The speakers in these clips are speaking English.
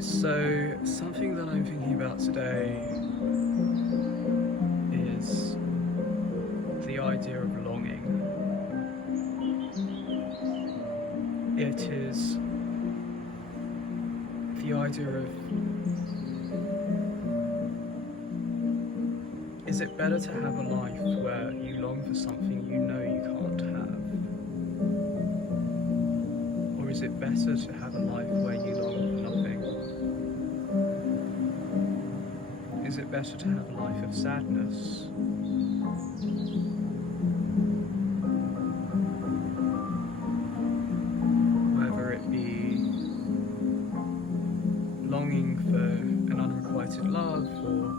So, something that I'm thinking about today is the idea of longing. It is the idea of, is it better to have a life where you long for something you know you can't have? Or is it better to have a life where you long for nothing? Is it better to have a life of sadness? Whether it be longing for an unrequited love, or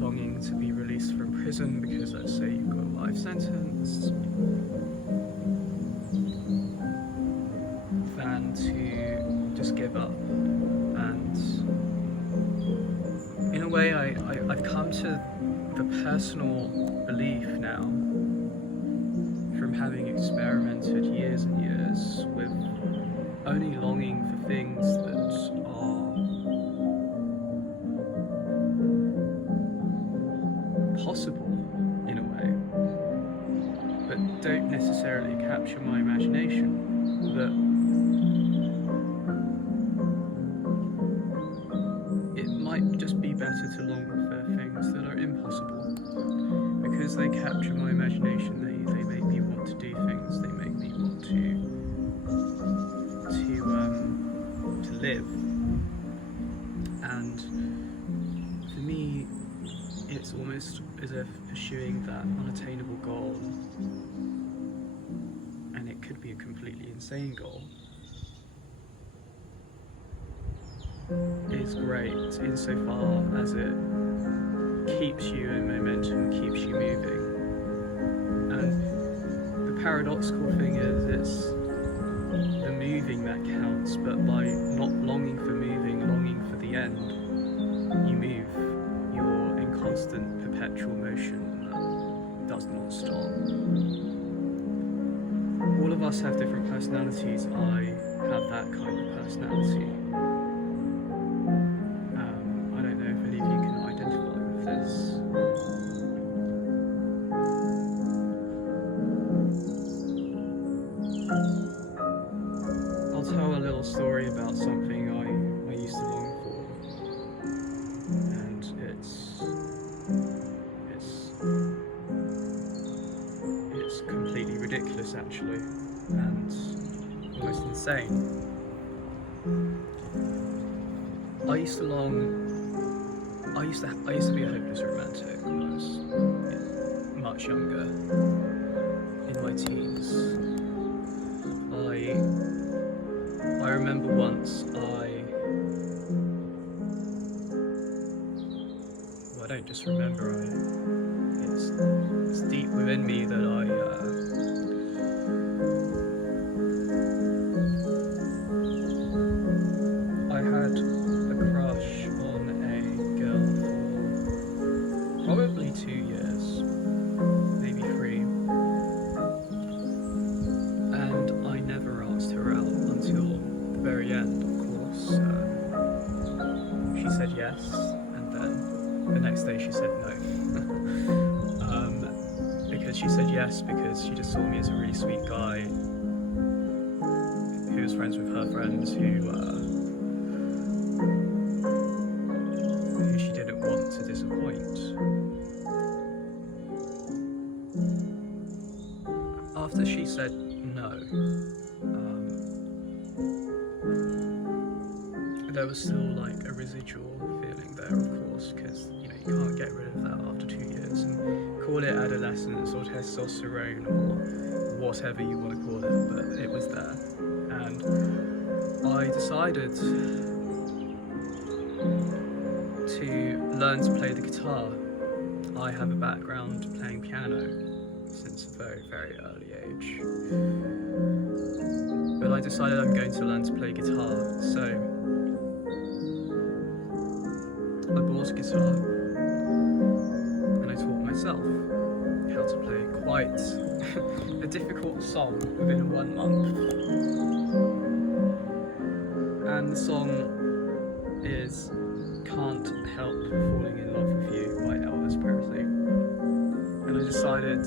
longing to be released from prison because, let's say, you've got a life sentence, than to just give up. And in a way, I've come to the personal belief now, from having experimented years and years with only longing for things that are possible in a way, but don't necessarily capture my imagination, that it might just be better to long for things that are impossible, because they capture my imagination. They make me want to do things. They make me want to live. And for me, it's almost as if pursuing that unattainable goal, and it could be a completely insane goal, is great insofar as it keeps you in momentum, keeps you moving. And the paradoxical thing is, it's the moving that counts, but by not longing for moving, longing for the end, you move. You're in constant, perpetual motion that does not stop. All of us have different personalities. I have that kind of personality. I don't know if any of you can identify with this. I'll tell a little story about something I used to long for, and it's completely ridiculous, actually, and almost insane. I used to be a hopeless romantic when I was much younger, in my teens. I remember once I don't just remember, it's deep within me that I had a crush on a girl for probably 2 years, maybe 3, and I never asked her out until the very end, of course. She said yes, and then the next day she said no. Because she said yes because she just saw me as a really sweet guy who was friends with her friends who she didn't want to disappoint. After she said no, there was still like a residual feeling there, of course, because you can't get rid of that after 2 years, and call it adolescence or testosterone or whatever you want to call it, but it was there. And I decided to learn to play the guitar. I have a background playing piano since a very, very early age. But I decided I'm going to learn to play guitar, so I bought a guitar and I taught myself how to play quite a difficult song within 1 month. And And the song is Can't Help Falling in Love with You by Elvis Presley. And I decided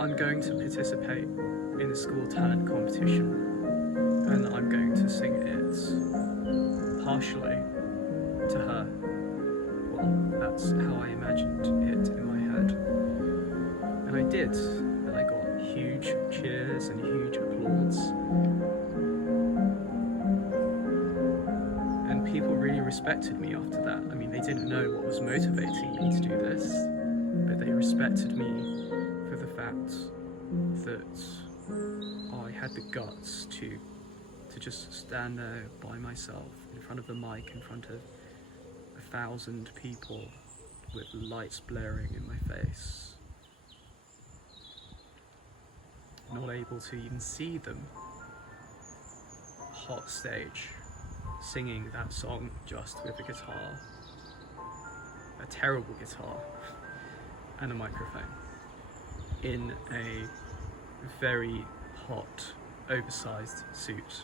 I'm going to participate in the school talent competition, and I'm going to sing it partially to her. Well, that's how I imagined it in my head. And I did, and I got huge cheers and huge applause. And people really respected me after that. I mean, they didn't know what was motivating me to do this, but they respected me for the fact that I had the guts to just stand there by myself in front of the mic, in front of 1,000 people with lights blaring in my face, not able to even see them, hot stage, singing that song just with a guitar, a terrible guitar, and a microphone, in a very hot, oversized suit.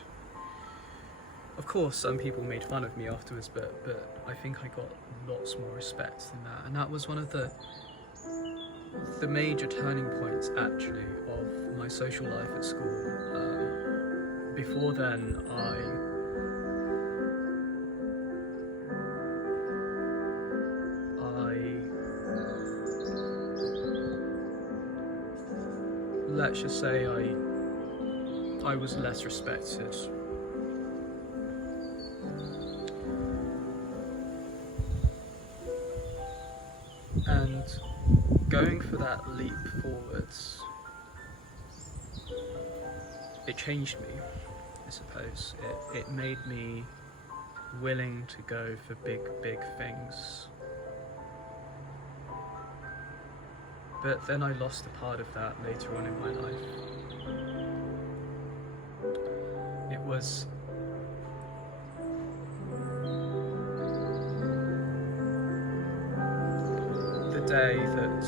Of course, some people made fun of me afterwards, but I think I got lots more respect than that. And that was one of the major turning points, actually, of my social life at school. Before then, let's just say I was less respected. And going for that leap forwards, it changed me, I suppose. It made me willing to go for big things. But then I lost a part of that later on in my life. It was the day that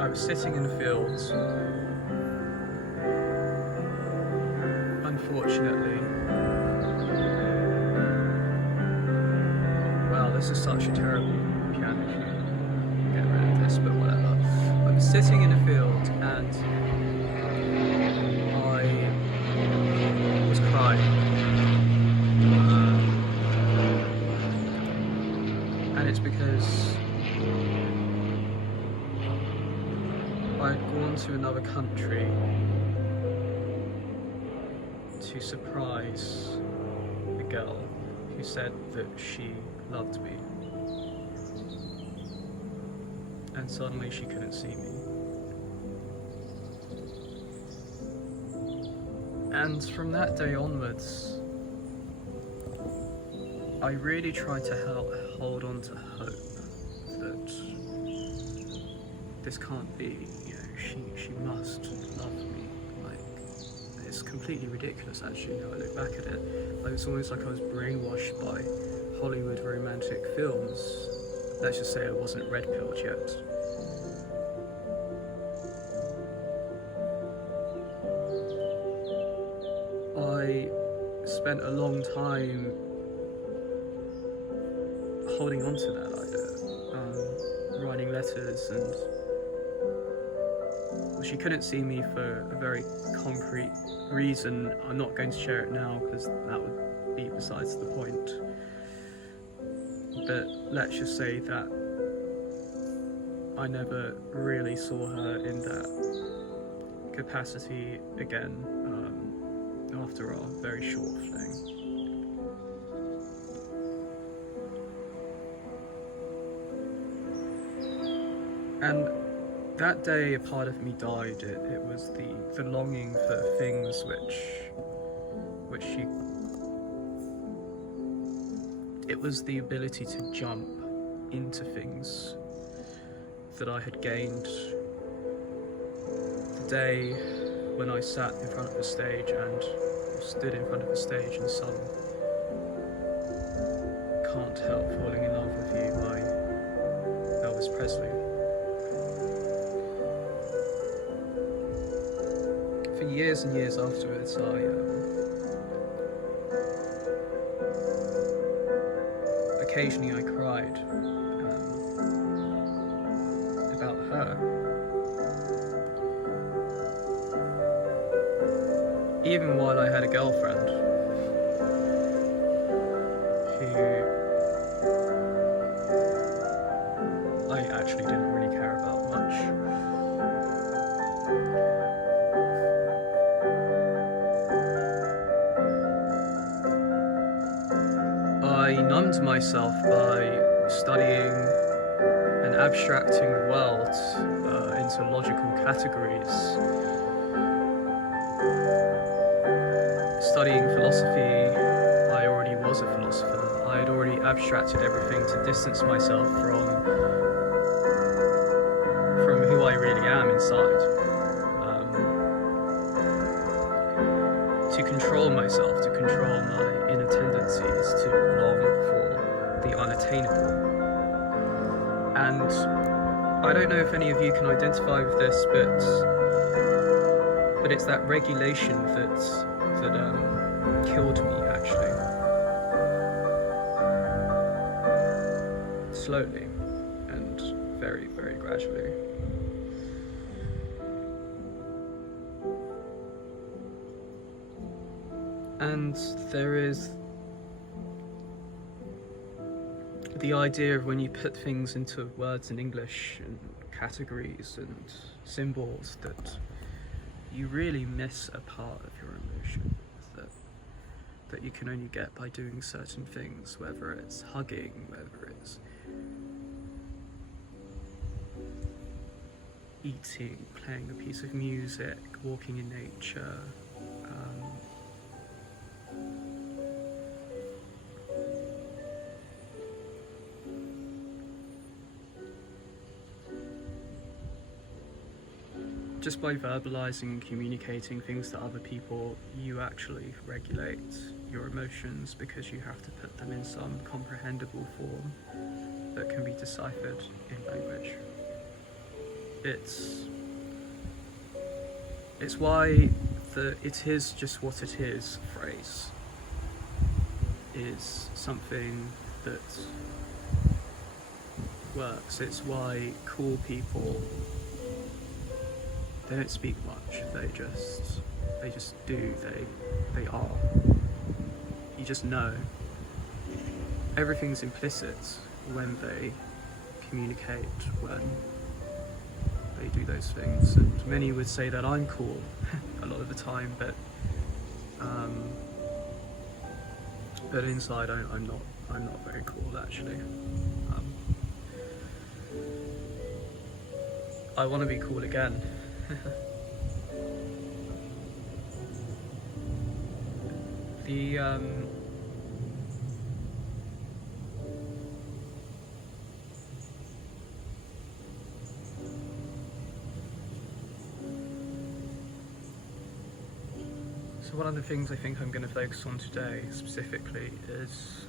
I was sitting in the field. Unfortunately, wow, this is such a terrible piano cue. Get rid of this, but whatever. I was sitting in a field and I was crying. And it's because I'd gone to another country to surprise a girl who said that she loved me. And suddenly she couldn't see me. And from that day onwards, I really tried to hold on to hope that this can't be, she must love me. Like, it's completely ridiculous actually now I look back at it. Like, it's almost like I was brainwashed by Hollywood romantic films. Let's just say I wasn't red-pilled yet. I spent a long time holding on to that idea, writing letters, and she couldn't see me for a very concrete reason. I'm not going to share it now because that would be besides the point. But let's just say that I never really saw her in that capacity again after our very short fling. And that day a part of me died. It was the longing for things which she... It was the ability to jump into things that I had gained. The day when I sat in front of the stage and stood in front of the stage and sung Can't Help Falling in Love with You by Elvis Presley. For years and years afterwards, occasionally I cried about her. Even while I had a girlfriend who I actually didn't really care about much. I numbed myself by studying and abstracting the world into logical categories. Studying philosophy, I already was a philosopher. I had already abstracted everything to distance myself from who I really am inside. To control myself, to control my inner tendencies, to long for the unattainable. And I don't know if any of you can identify with this, but it's that regulation that killed me, actually. Slowly and very, very gradually. And there is the idea of when you put things into words in English and categories and symbols that you really miss a part of your emotions that you can only get by doing certain things, whether it's hugging, whether it's eating, playing a piece of music, walking in nature, just by verbalizing and communicating things to other people, you actually regulate your emotions because you have to put them in some comprehensible form that can be deciphered in language. It's why the "it is just what it is" phrase is something that works. It's why cool people, they don't speak much, they just do, they are. You just know. Everything's implicit when they communicate, when they do those things. And many would say that I'm cool a lot of the time, but inside I'm not very cool, actually. I want to be cool again. So one of the things I think I'm going to focus on today specifically is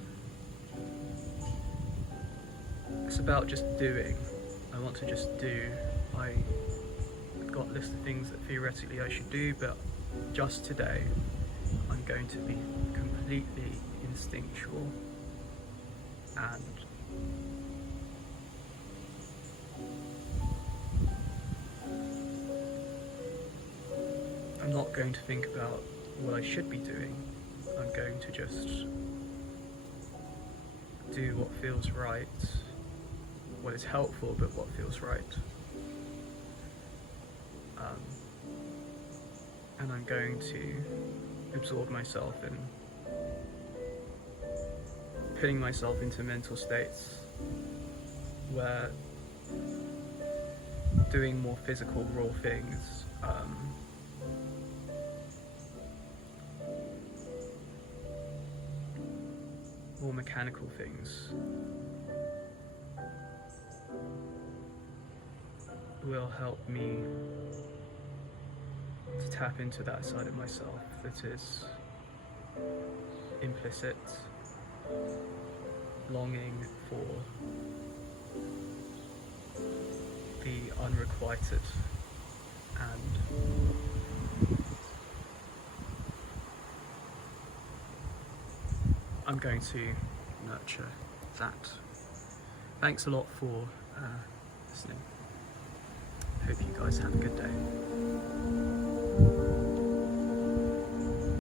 it's about just doing. I want to just do. I've got a list of things that theoretically I should do, but just today I'm going to be completely instinctual and I'm not going to think about what I should be doing. I'm going to just do what feels right, what is helpful, but what feels right. And I'm going to absorb myself in putting myself into mental states where doing more physical, raw things, more mechanical things will help me to tap into that side of myself that is implicit, longing for the unrequited, and I'm going to nurture that. Thanks a lot for listening. Hope you guys have a good day.